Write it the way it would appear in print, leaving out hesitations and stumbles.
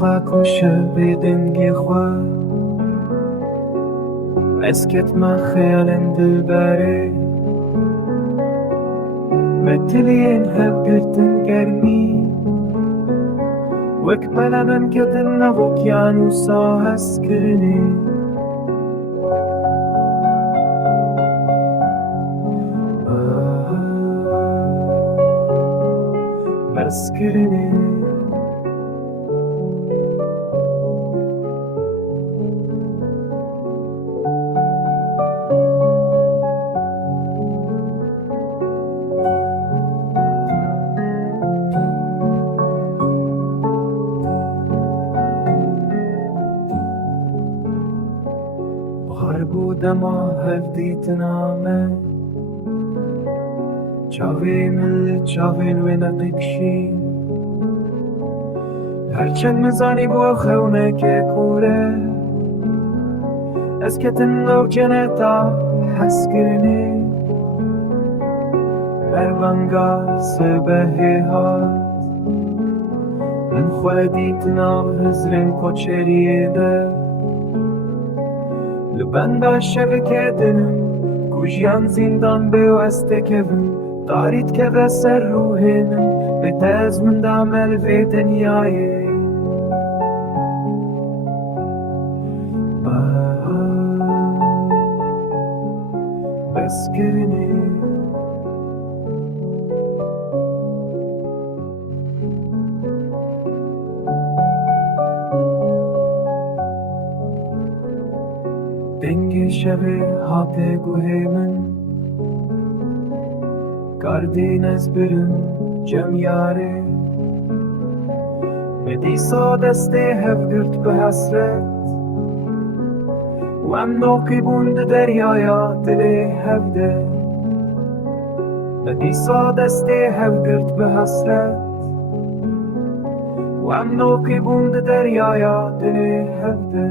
غاکوشه به دنگی خواه از ketime xeyalên dilberê me tiliyên hev girtin germî wek pelanên ketin nav okyanûsa hezkirinê hezkirinê Buhar bû dema hevdîtina me Çavên li çavên wê neqişîn Herçend min zanîbû xewneke kûre Ez ketin nav ceneta hezkirinê Berbanga sibehê hat Min xwedîtina hizrên koçeriyê de Li benda şeveke dinim ku jiyan zindan bêweste kevim Darît keve ser rûhê min Bê tez min da melvê dinyayê hezkirinê Dengê şevê hate guhê min Kardîn ez birim cem yarê Me dîsa destê hev girt bi hesret û em nokî bûn di deryaya dilê hev de Me dîsa destê hev girt bi hesret û em nokî bûn di deryaya dilê hev de